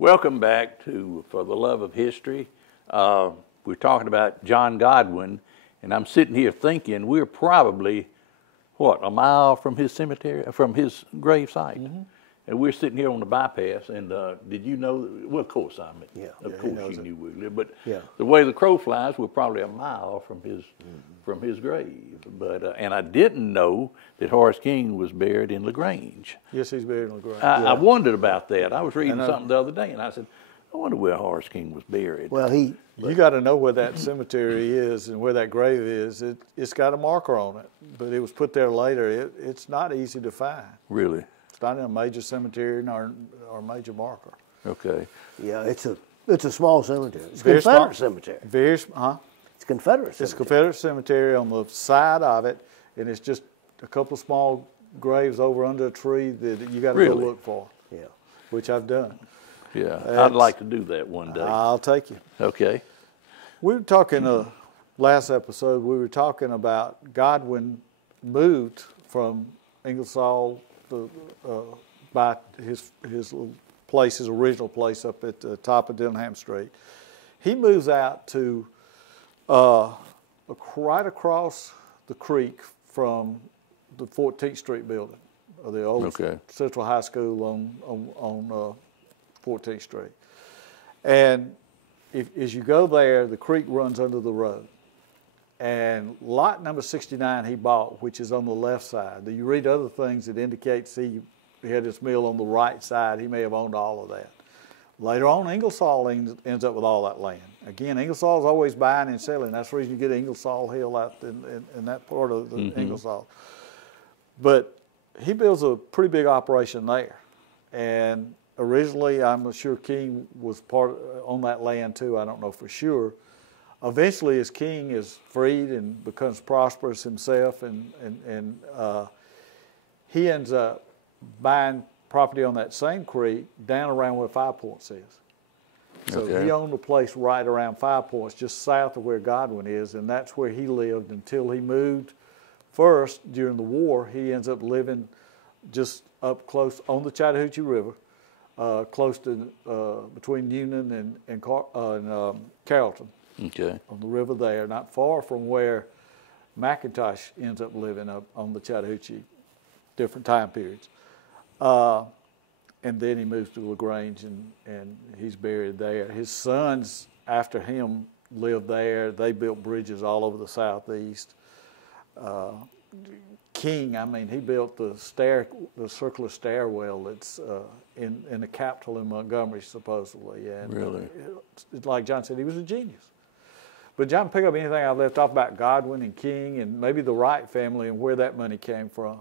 Welcome back to For the Love of History. We're talking about John Godwin, and I'm sitting here thinking we're probably, a mile from his cemetery, from his grave site. Mm-hmm. And we're sitting here on the bypass, and did you know, well, of course I mean, of course you knew we lived, but the way the crow flies, we're probably a mile from his grave. But and I didn't know that Horace King was buried in LaGrange. Yes, he's buried in LaGrange. I wondered about that. I was reading something the other day, and I said, I wonder where Horace King was buried. Well, you got to know where that cemetery is and where that grave is. It's got a marker on it, but it was put there later. It's not easy to find. Really? It's not in a major cemetery or major marker. Okay. Yeah, it's a small cemetery. It's a Confederate cemetery. It's Confederate cemetery. It's a Confederate cemetery on the side of it, and it's just a couple of small graves over under a tree that you got to go look for. Yeah. Which I've done. Yeah, I'd like to do that one day. I'll take you. Okay. We were talking last episode. We were talking about Godwin moved from Ingersoll by his little place, his original place up at the top of Dillingham Street. He moves out to right across the creek from the 14th Street building, or the old Central High School on 14th Street. And as you go there, the creek runs under the road. And lot number 69 he bought, which is on the left side. You read other things that indicates he had his mill on the right side. He may have owned all of that. Later on, Ingersoll ends up with all that land. Again, Ingersoll's always buying and selling. That's the reason you get Ingersoll Hill out in that part of the Ingersoll. But he builds a pretty big operation there. And originally, I'm sure King was on that land too. I don't know for sure. Eventually, as King is freed and becomes prosperous himself, and he ends up buying property on that same creek down around where Five Points is. So he owned a place right around Five Points, just south of where Godwin is, and that's where he lived until he moved. First, during the war, he ends up living just up close on the Chattahoochee River, close to between Union and Carrollton. Okay. On the river there, not far from where McIntosh ends up living up on the Chattahoochee, different time periods. And then he moves to LaGrange, and he's buried there. His sons, after him, lived there. They built bridges all over the southeast. King, he built the circular stairwell that's in the Capitol in Montgomery, supposedly. And really? Like John said, he was a genius. But John, pick up anything I left off about Godwin and King and maybe the Wright family and where that money came from.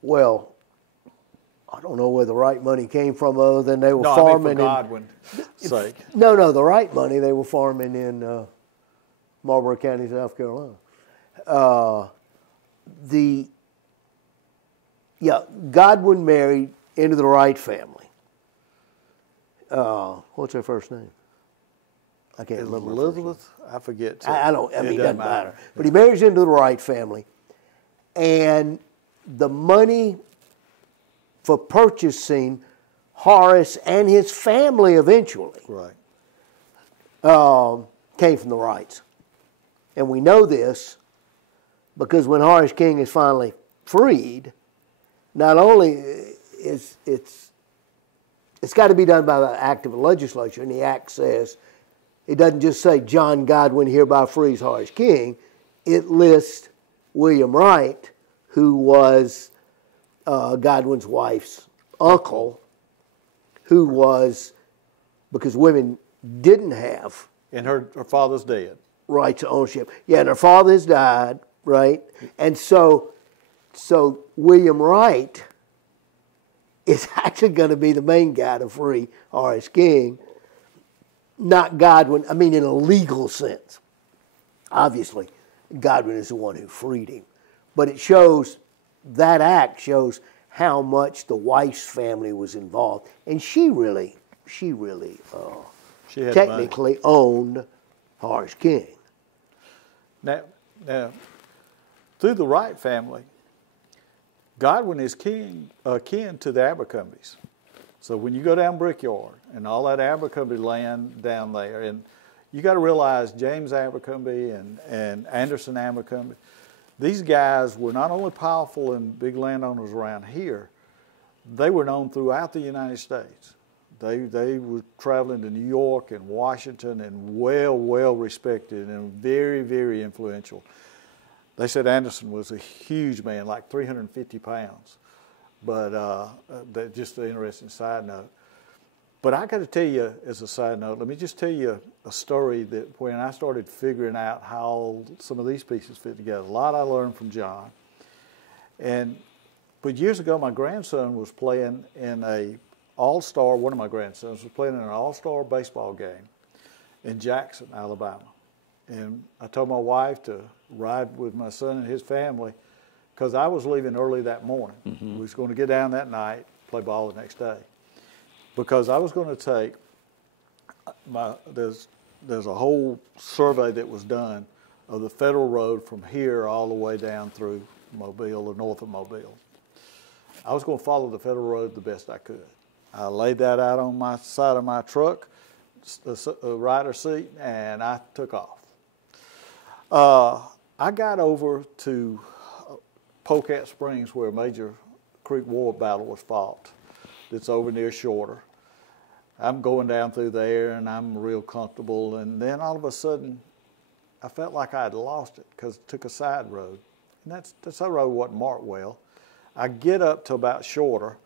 Well, I don't know where the Wright money came from other than they were farming. For Godwin's sake. No, the Wright money, they were farming in Marlboro County, South Carolina. Godwin married into the Wright family. What's her first name? I can't remember. Elizabeth? I forget. Too. It doesn't matter. But he marries into the Wright family. And the money for purchasing Horace and his family eventually came from the Wrights. And we know this because when Horace King is finally freed, not only it's got to be done by the act of the legislature, and the act says, it doesn't just say John Godwin hereby frees Horace King. It lists William Wright, who was Godwin's wife's uncle, who was, because women didn't have. And her father's dead. Rights to ownership. Yeah, and her father has died, right? And so William Wright is actually going to be the main guy to free Horace King. Not Godwin, in a legal sense. Obviously, Godwin is the one who freed him. But it shows, that act shows how much the wife's family was involved. And she really technically owned Horace King. Now, through the Wright family, Godwin is kin to the Abercrombies. So when you go down Brickyard and all that Abercrombie land down there, and you got to realize James Abercrombie and Anderson Abercrombie, these guys were not only powerful and big landowners around here, they were known throughout the United States. They were traveling to New York and Washington and well respected and very, very influential. They said Anderson was a huge man, like 350 pounds. But that's just an interesting side note. But I got to tell you, as a side note, let me just tell you a story that when I started figuring out how some of these pieces fit together. A lot I learned from John. But years ago, my grandson was playing in a all-star, one of my grandsons was playing in an all-star baseball game in Jackson, Alabama. And I told my wife to ride with my son and his family because I was leaving early that morning. Mm-hmm. We was going to get down that night, play ball the next day. Because I was going to take there's a whole survey that was done of the federal road from here all the way down through Mobile or north of Mobile. I was going to follow the federal road the best I could. I laid that out on my side of my truck, the rider seat, and I took off. I got over to Polecat Springs where a major Creek War battle was fought. It's over near Shorter. I'm going down through there, and I'm real comfortable. And then all of a sudden, I felt like I had lost it because it took a side road. And that road wasn't marked well. I get up to about Shorter,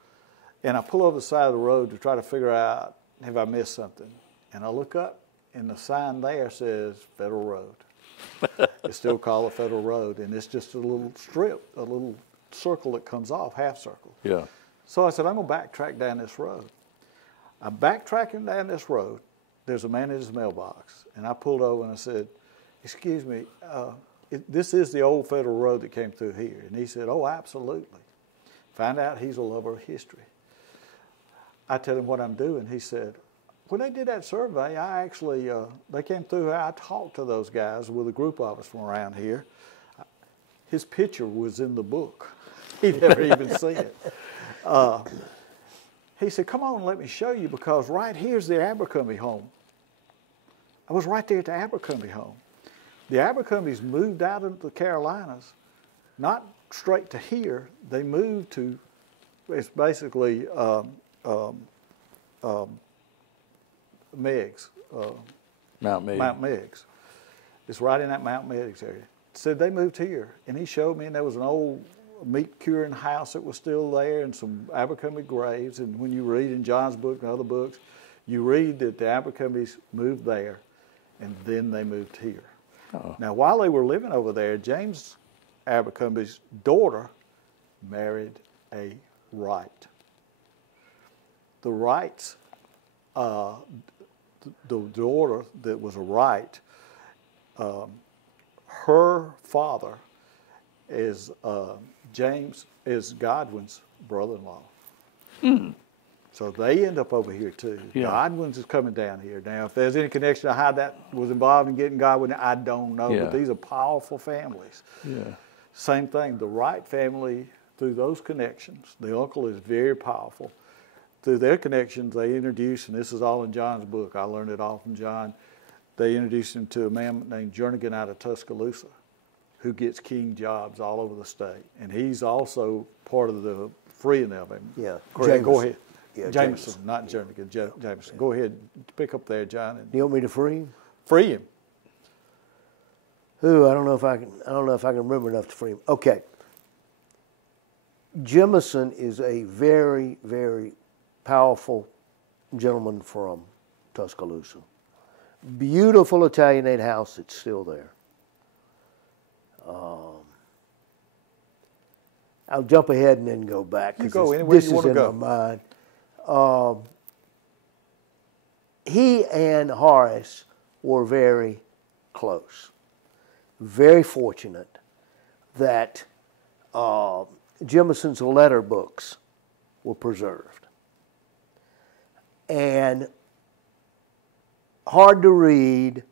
and I pull over the side of the road to try to figure out, have I missed something? And I look up, and the sign there says Federal Road. It's still called a Federal Road, and it's just a little strip, a little circle that comes off, half circle. Yeah. So I said, I'm going to backtrack down this road. I'm backtracking down this road. There's a man in his mailbox. And I pulled over and I said, excuse me, this is the old federal road that came through here. And he said, oh, absolutely. Find out he's a lover of history. I tell him what I'm doing. He said, when they did that survey, I actually, they came through here. I talked to those guys with a group of us from around here. His picture was in the book. He'd never even seen it. He said, come on, let me show you, because right here's the Abercrombie home. I was right there at the Abercrombie home. The Abercrombies moved out into the Carolinas, not straight to here. They moved to, it's basically Meigs. Mount Meigs. Mount Meigs. It's right in that Mount Meigs area. Said they moved here, and he showed me, and there was an old meat curing house that was still there and some Abercrombie graves. And when you read in John's book and other books, you read that the Abercrombies moved there and then they moved here. Uh-oh. Now, while they were living over there, James Abercrombie's daughter married a Wright. The Wrights, the daughter that was a Wright, her father is Godwin's brother-in-law. Mm. So they end up over here too. Yeah. Godwin's is coming down here. Now, if there's any connection to how that was involved in getting Godwin, I don't know. Yeah. But these are powerful families. Yeah. Same thing, the Wright family, through those connections, the uncle is very powerful. Through their connections, they introduced, and this is all in John's book, I learned it all from John, they introduced him to a man named Jernigan out of Tuscaloosa, who gets king jobs all over the state. And he's also part of the freeing of him. Yeah. Go ahead. Yeah, Jemison, not Jernigan, Jemison. Yeah. Go ahead, pick up there, John. And you want me to free him? Free him. I don't know if I can remember enough to free him. Okay. Jemison is a very, very powerful gentleman from Tuscaloosa. Beautiful Italianate house that's still there. I'll jump ahead and then go back because this is in my mind. He and Horace were very close. Very fortunate that Jemison's letter books were preserved. And hard to read.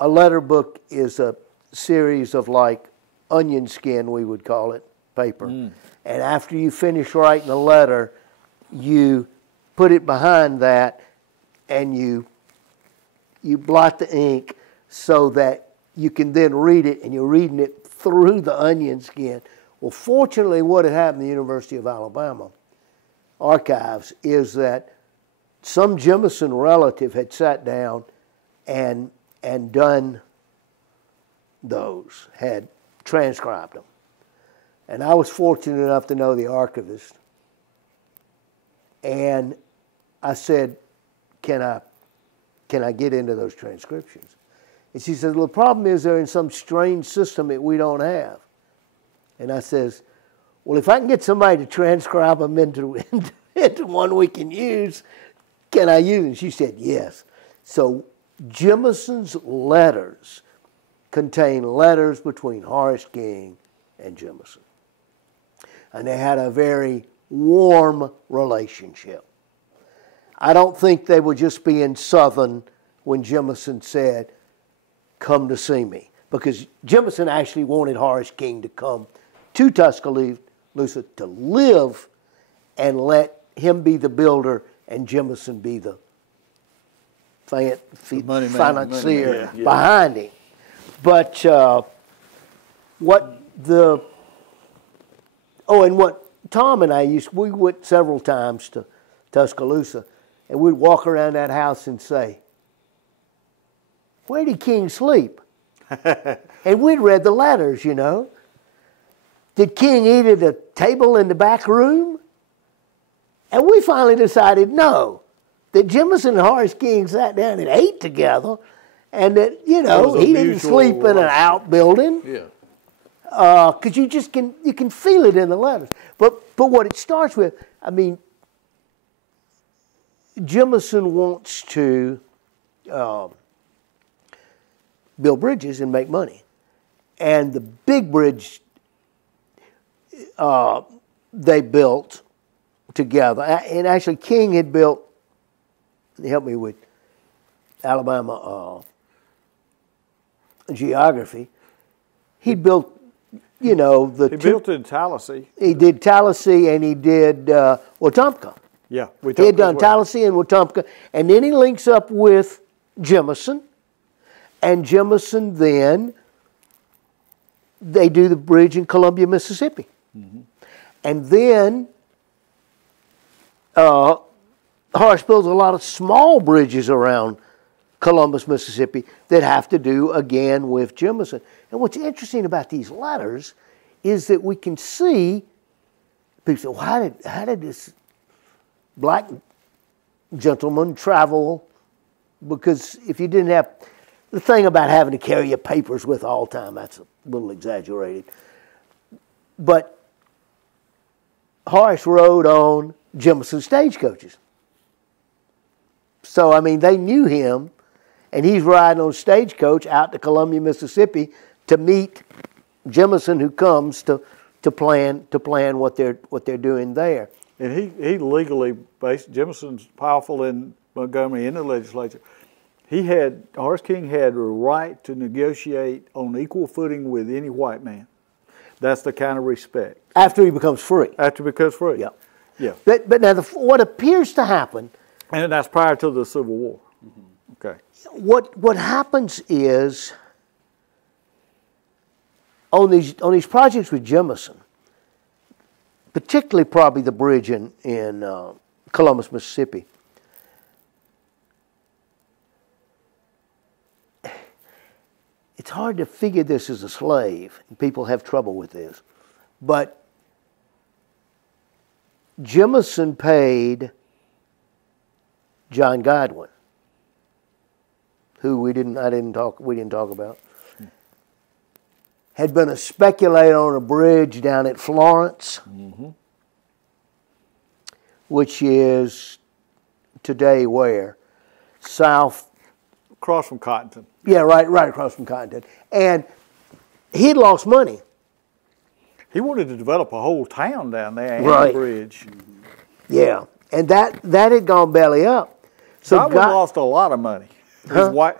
A letter book is a series of like onion skin, we would call it, paper. Mm. And after you finish writing a letter, you put it behind that, and you blot the ink so that you can then read it, and you're reading it through the onion skin. Well, fortunately, what had happened at the University of Alabama archives is that some Jemison relative had sat down and done those, had transcribed them. And I was fortunate enough to know the archivist. And I said, can I get into those transcriptions? And she says, well, the problem is they're in some strange system that we don't have. And I says, well, if I can get somebody to transcribe them into one we can use, can I use them? She said, yes. So Jemison's letters contain letters between Horace King and Jemison. And they had a very warm relationship. I don't think they were just being Southern when Jemison said, come to see me. Because Jemison actually wanted Horace King to come to Tuscaloosa to live and let him be the builder and Jemison be the financier behind him. But what Tom and I we went several times to Tuscaloosa, and we'd walk around that house and say, where did King sleep? And we'd read the letters, you know. Did King eat at a table in the back room? And we finally decided no, that Jemison and Horace King sat down and ate together, and that, you know, he didn't sleep in an outbuilding. Yeah. Because you can feel it in the letters. But what it starts with, I mean, Jemison wants to build bridges and make money. And the big bridge they built together, and actually King had built, help me with Alabama geography, he built, you know, he built in Tallahassee. He did Tallahassee and he did Wetumpka. Yeah, he had done Tallahassee and Wetumpka, and then he links up with Jemison, and Jemison then they do the bridge in Columbia, Mississippi, and then Horace builds a lot of small bridges around Columbus, Mississippi that have to do again with Jemison. And what's interesting about these letters is that we can see people say, well, how did this black gentleman travel? Because if you didn't have the thing about having to carry your papers with all the time, that's a little exaggerated. But Horace rode on Jemison stagecoaches. So, I mean, they knew him, and he's riding on stagecoach out to Columbia, Mississippi to meet Jemison, who comes to plan what they're doing there. And he legally based, Jemison's powerful in Montgomery in the legislature. Horace King had a right to negotiate on equal footing with any white man. That's the kind of respect. After he becomes free. After he becomes free. Yeah. Yeah. But now what appears to happen. And that's prior to the Civil War. Okay. What happens is on these projects with Jemison, particularly probably the bridge in Columbus, Mississippi, it's hard to figure this as a slave, and people have trouble with this. But Jemison paid John Godwin, who we didn't talk about, had been a speculator on a bridge down at Florence, which is today where? South. Across from Cottonton. Yeah, right across from Cottonton. And he'd lost money. He wanted to develop a whole town down there and right. the bridge. Yeah, and that had gone belly up. So Godwin lost a lot of money. His wife,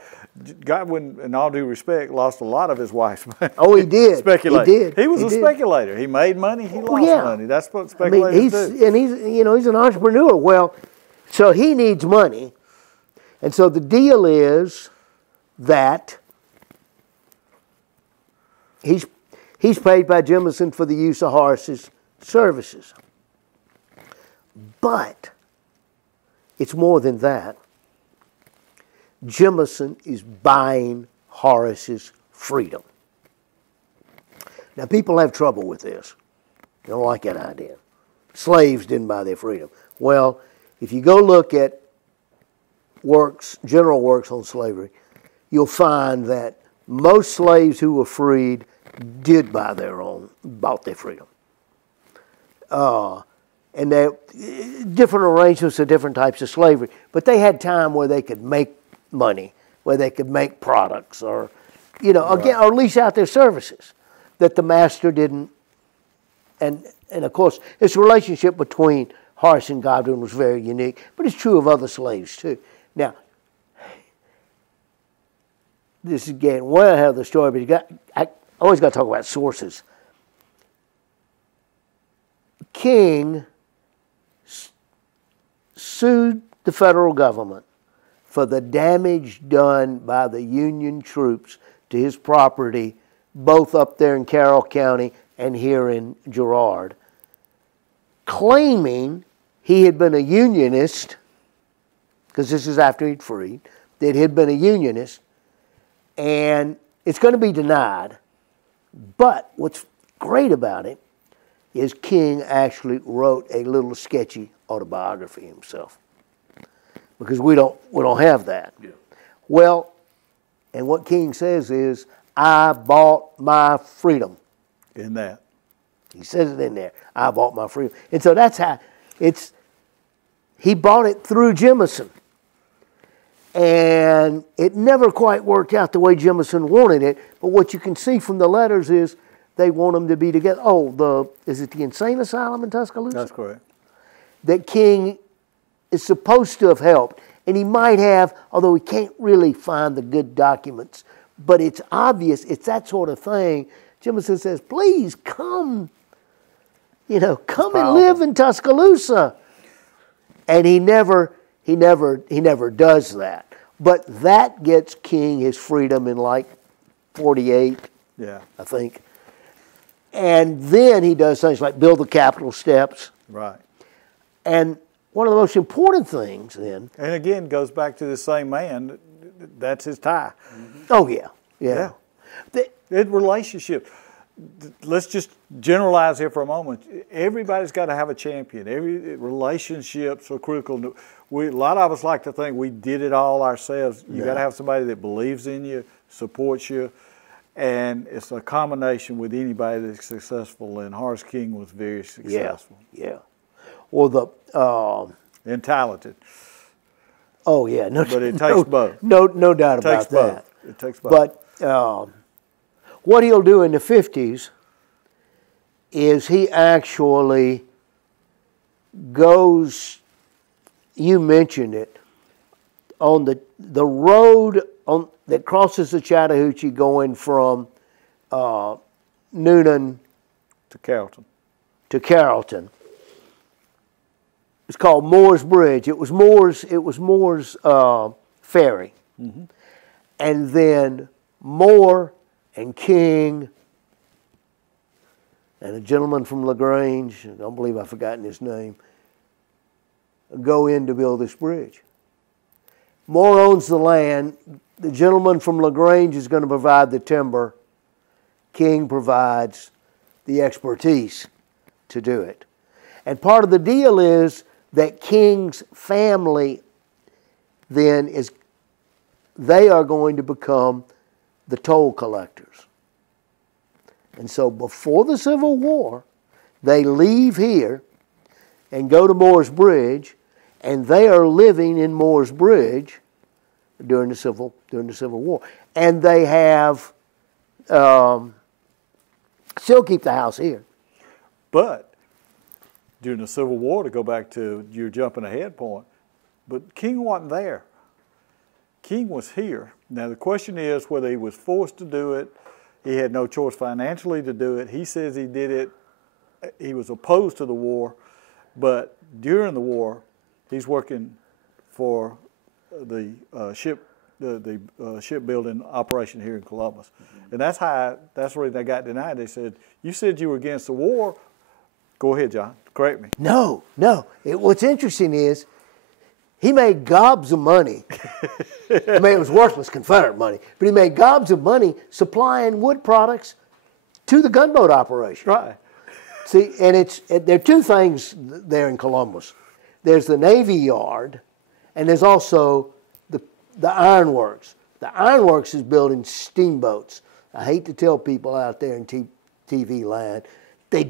Godwin, in all due respect, lost a lot of his wife's money. Oh, he did. Speculating. He did. He was a speculator. He made money. He lost money. That's what speculators do. And he's an entrepreneur. Well, so he needs money, and so the deal is that he's paid by Jemison for the use of Horace's services. But it's more than that. Jemison is buying Horace's freedom. Now, people have trouble with this. They don't like that idea. Slaves didn't buy their freedom. Well, if you go look at general works on slavery, you'll find that most slaves who were freed did bought their freedom. And there different arrangements of different types of slavery, but they had time where they could make money, where they could make products, or again, or lease out their services that the master didn't. And of course, this relationship between Horace and Godwin was very unique, but it's true of other slaves too. Now, this is again way ahead of the story, but I always got to talk about sources. King sued the federal government for the damage done by the Union troops to his property, both up there in Carroll County and here in Girard, claiming he had been a Unionist, because this is after he'd freed, that he'd been a Unionist, and it's going to be denied. But what's great about it is King actually wrote a little sketchy autobiography himself, because we don't have that. Yeah. Well, and what King says is, I bought my freedom. In that. He says it in there. I bought my freedom. And so that's how he bought it through Jemison. And it never quite worked out the way Jemison wanted it, but what you can see from the letters is they want them to be together. Is it the insane asylum in Tuscaloosa? That's correct. That King is supposed to have helped. And he might have, although we can't really find the good documents. But it's obvious, it's that sort of thing. Jemison says, please come, come and live in Tuscaloosa. And he never does that. But that gets King his freedom in like 48, I think. And then he does things like build the Capitol steps. Right. And one of the most important things then. And again, goes back to the same man. That's his tie. Mm-hmm. Oh, yeah. Relationship. Let's just generalize here for a moment. Everybody's got to have a champion. Relationships are critical. A lot of us like to think we did it all ourselves. You got to have somebody that believes in you, supports you, and it's a combination with anybody that's successful. And Horace King was very successful. Yeah. Or and talented. Oh yeah, but it takes both. No doubt about that. It takes both. But what he'll do in the 50s is he actually goes. You mentioned it on the road that crosses the Chattahoochee, going from Noonan to Carrollton. It's called Moore's Bridge. It was Moore's ferry. Mm-hmm. And then Moore and King and a gentleman from LaGrange, I don't believe I've forgotten his name, go in to build this bridge. Moore owns the land. The gentleman from LaGrange is going to provide the timber. King provides the expertise to do it. And part of the deal is that King's family then they are going to become the toll collectors. And so before the Civil War, they leave here and go to Moore's Bridge, and they are living in Moore's Bridge during the Civil War. And they have still keep the house here. But during the Civil War, to go back to your jumping ahead point, but King wasn't there. King was here. Now the question is whether he was forced to do it. He had no choice financially to do it. He says he did it. He was opposed to the war, but during the war, he's working for the shipbuilding operation here in Columbus, and that's the reason I got denied. They said, "You said you were against the war." Go ahead, John. Correct me. No. What's interesting is he made gobs of money. I mean, it was worthless Confederate money, but he made gobs of money supplying wood products to the gunboat operation. Right. See, and there are two things there in Columbus. There's the Navy Yard, and there's also the Ironworks. The Ironworks is building steamboats. I hate to tell people out there in TV land, they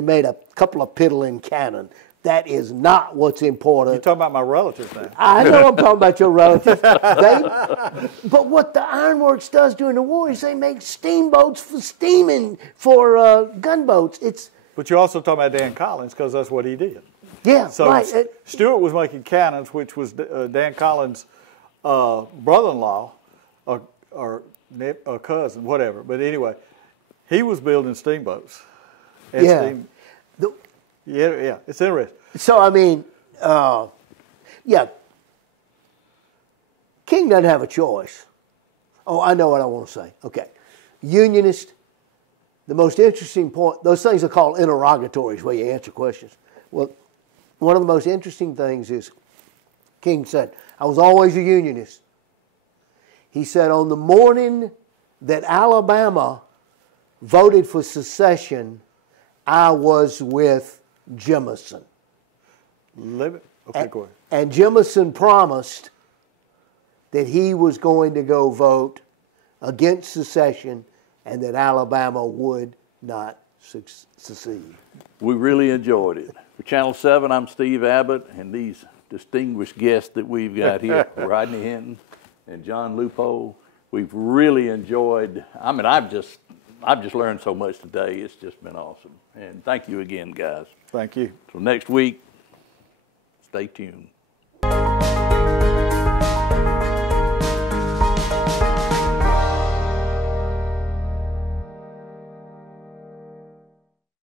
made a couple of piddling cannon. That is not what's important. You're talking about my relatives now. I know I'm talking about your relatives. But what the Ironworks does during the war is they make steamboats for steaming for gunboats. But you're also talking about Dan Collins because that's what he did. Yeah, so right. Stuart was making cannons, which was Dan Collins' brother-in-law or cousin, whatever. But anyway, he was building steamboats. Yeah. Yeah, it's interesting. So, I mean, King doesn't have a choice. Oh, I know what I want to say. Okay. Unionist, the most interesting point, those things are called interrogatories where you answer questions. Well, one of the most interesting things is King said, I was always a Unionist. He said, on the morning that Alabama voted for secession, I was with Jemison. Okay, go ahead. And Jemison promised that he was going to go vote against secession and that Alabama would not secede. We really enjoyed it. For Channel 7, I'm Steve Abbott, and these distinguished guests that we've got here, Rodney Hinton and John Lupo, we've really enjoyed. I mean, I've just learned so much today. It's just been awesome. And thank you again, guys. Thank you. So next week, stay tuned.